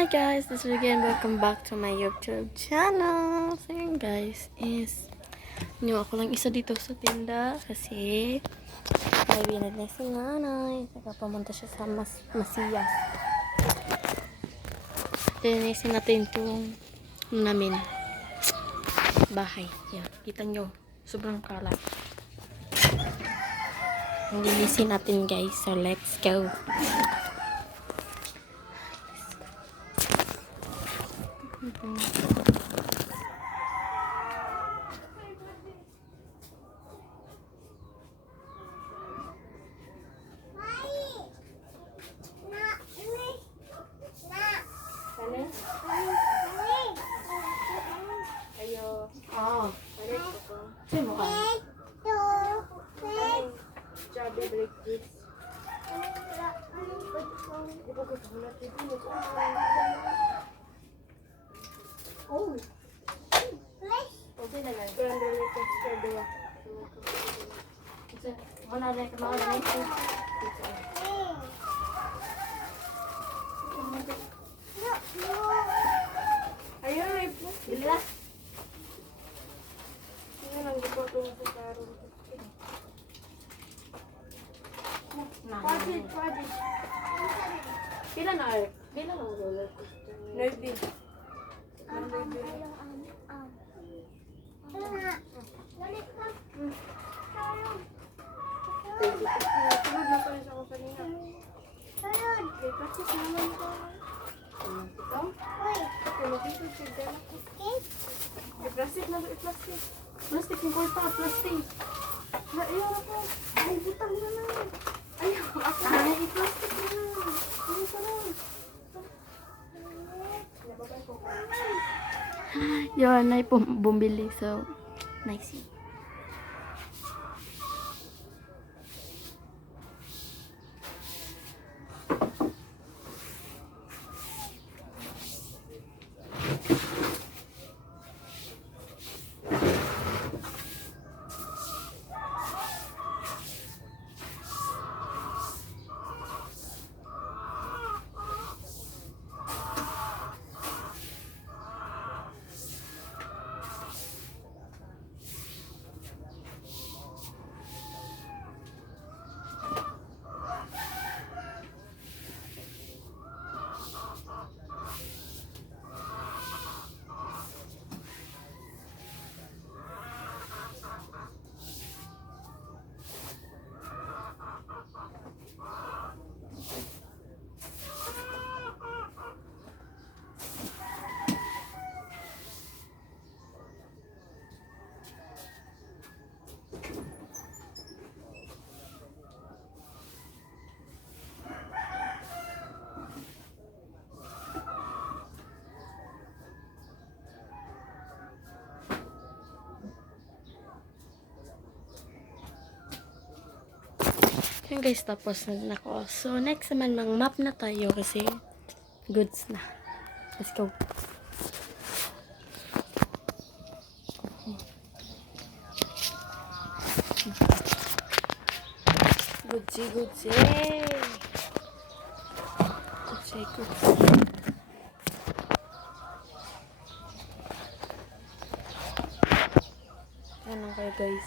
Hi guys, this is again. Welcome back to my YouTube channel. So yun guys, is new ako lang isa dito sa tinda kasi may binad na si nanay. Saka pumunta siya sa Masiyas. Linisin natin itong namin bahay. Yan, kita nyo. Sobrang kalat. Linisin natin guys. So let's go. Oh, sino mo ka? Chubby break this. Oh. Okay na lang. Ganda nito sa dua. Mana na ka mga nito. Ayun, ay po. Bila. Ini lang ko to sa karo. Pwede. Pila na ay? Pila na roller coaster? Nerdy. Sunod na pa rin ako kanina. Okay, practice naman ko. Ikaw? Dito siya dyan ako. Plastic na ba? Plastic. Plastic yung korta. Plastic. Ayaw ako. Ay, butang na na. Ayaw ako. Ay, plastic na na. Ayaw ka na. Yun, ay bumili. So, nice. Yun guys, tapos na ako. So, next naman, mag-map na tayo kasi goods na. Let's go. Goodsie, goodsie. Goodsie, goodsie. Yan lang kayo guys.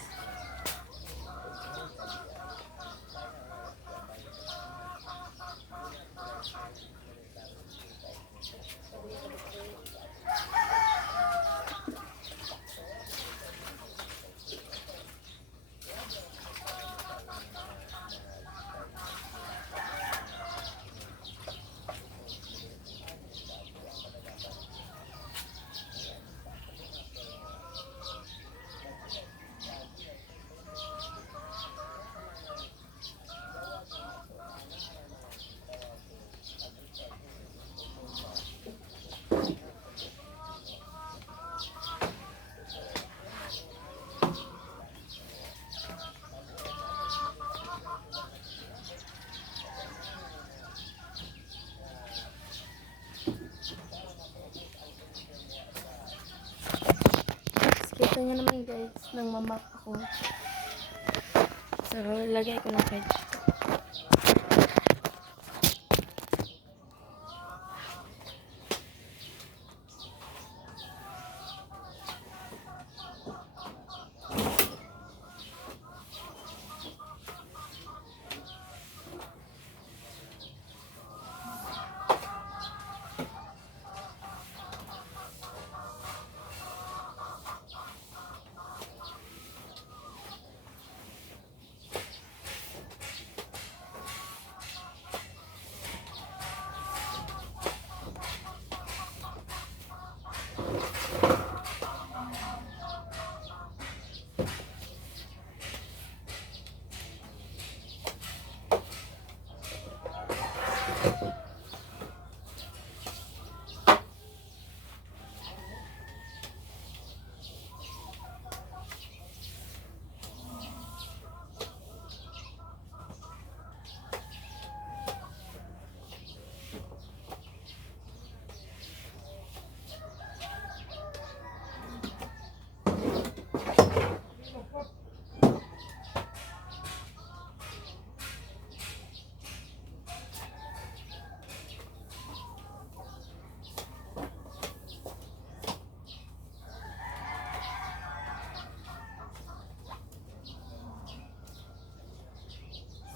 Kita nyo naman guys, nang mamap ako. So, lagay ko na kayo.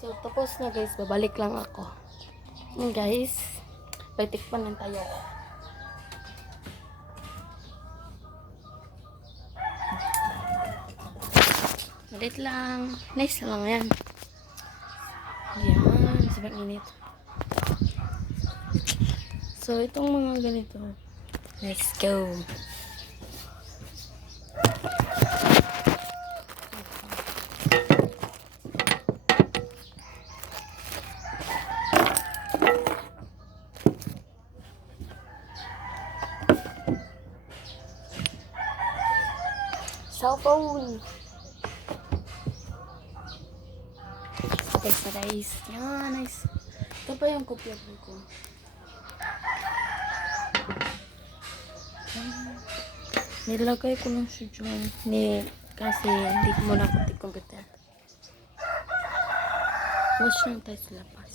So, tapos na guys. Babalik lang ako. Guys, pagtikpan lang tayo. Balit lang. Nice lang yan. Yan. Sabang init. So, itong mga ganito. Let's go. Cellphone. Okay, so guys. Yan, nice. Ito pa yung kopya ko. Nilagay ko lang siya dyan. Kasi hindi ko muna ako computer. Watch lang tayo sa labas.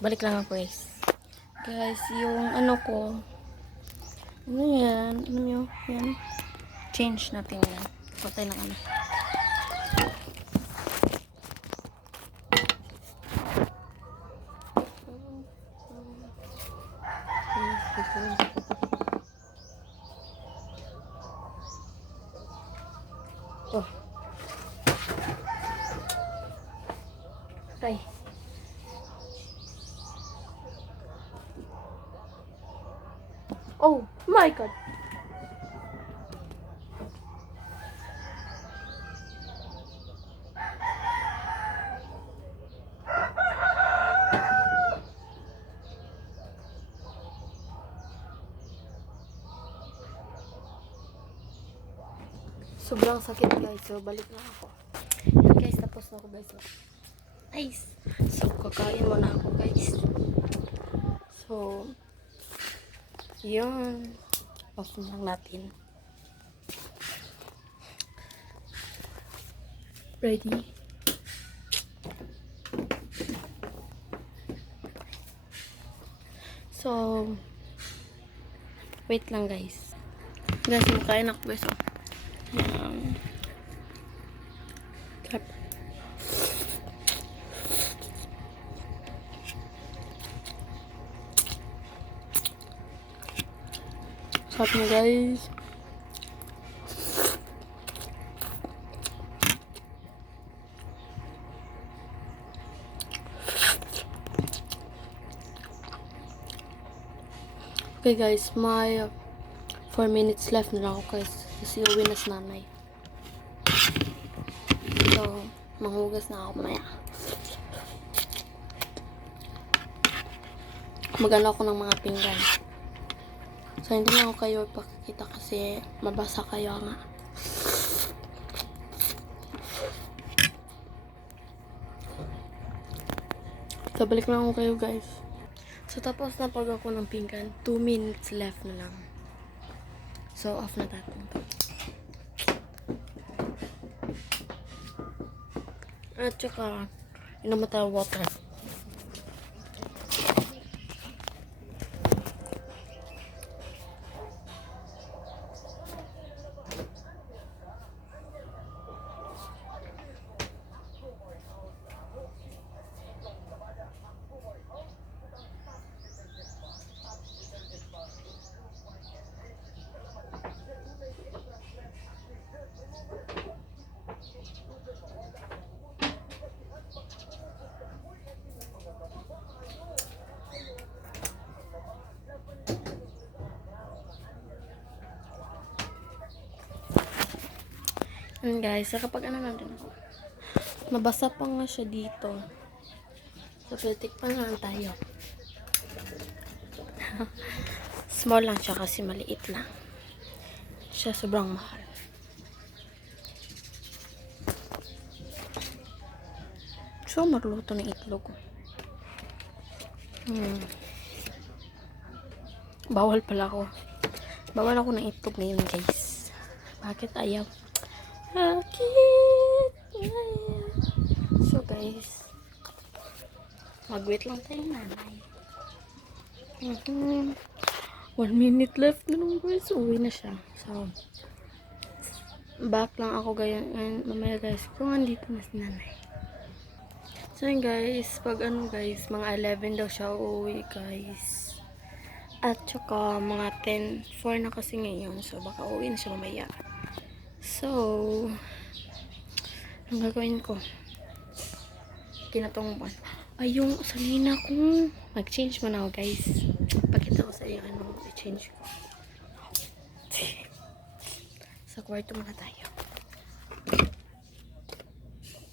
Balik lang ako guys. Guys, yung ano ko. Ano yan? Ano yun? Yan. Change natin yan. Patay ng ano. Oh. Ay. Oh my god. Sobrang sakit guys. So, balik na ako. Guys, tapos na ako guys. Nice. So, kakain muna ako guys. So, yun. Off lang natin. Ready? So, wait lang guys. Guys, makain ako guys. Tap. Sarap na guys. Okay guys, may 4 minutes left na lang ako guys. Kasi uwi na si nanay. So, manghugas na ako maya. Magano ako ng mga pinggan. So, hindi na ako kayo ipakikita kasi mabasa kayo nga. So, balik lang ako kayo guys. So, tapos na pag ako ng pinggan. 2 minutes left na lang. So, off na natin ito. At saka, inom na tayo water. And guys, so kapag ano lang din ako, nabasa pa nga siya dito. So, pitikpan lang tayo. Small lang siya kasi maliit lang. Siya sobrang mahal. So, magluto ng itlog. Bawal pala ako. Bawal ako ng itlog ngayon guys. Bakit ayaw? So guys, mag-wait lang tayo nanay. 1 minute left na lang guys. Uwi na siya. So, back lang ako ngayon mamaya guys kung andito na si nanay. So yun guys, pag ano guys, mga 11 daw siya uuwi guys. At saka mga 10, 4 na kasi ngayon. So baka uuwi na siya mamaya. So, ang gagawin ko? Kinatong buwan. Ay, yung salina ko. Mag-change mo na ako guys. Pakita ko sa iyo ano i-change ko. Sa kwarto muna tayo.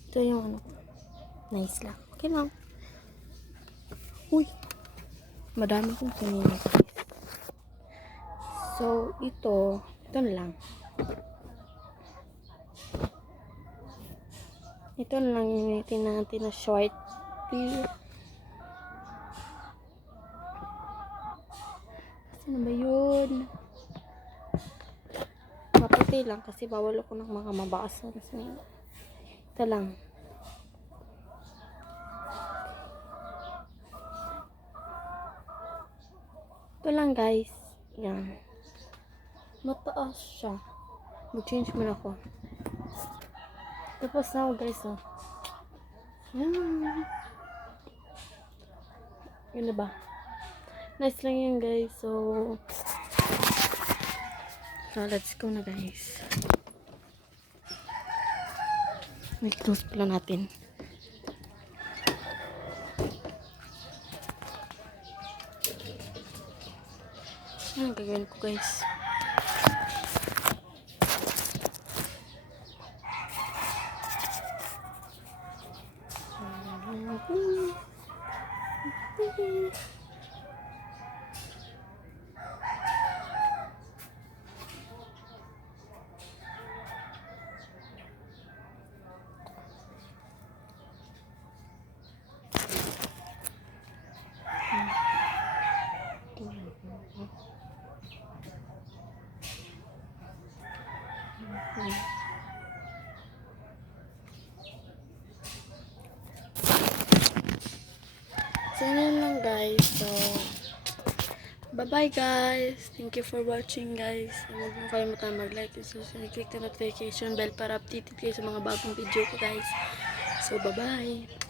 Ito yung ano. Nice lang. Okay lang. Uy. Madami kong kanina guys. So, ito na lang. Ito na lang yung natin na short. Kasi na ba yun? Maputi lang kasi bawal ako ng mga mabaasan. Ito lang. Ito lang guys. Yan. Mataas siya. Mag-change muna ako. Tapos na ako guys. Oh. Yan. Yun na ba? Nice lang yan guys. So let's go na guys. May close pala natin. Ano gagawin ko guys? So, yun lang guys. So, bye-bye guys. Thank you for watching guys. Huwag mo kalimutan mag-like and subscribe. Click the notification bell para updated kayo sa mga bagong video ko guys. So, bye-bye.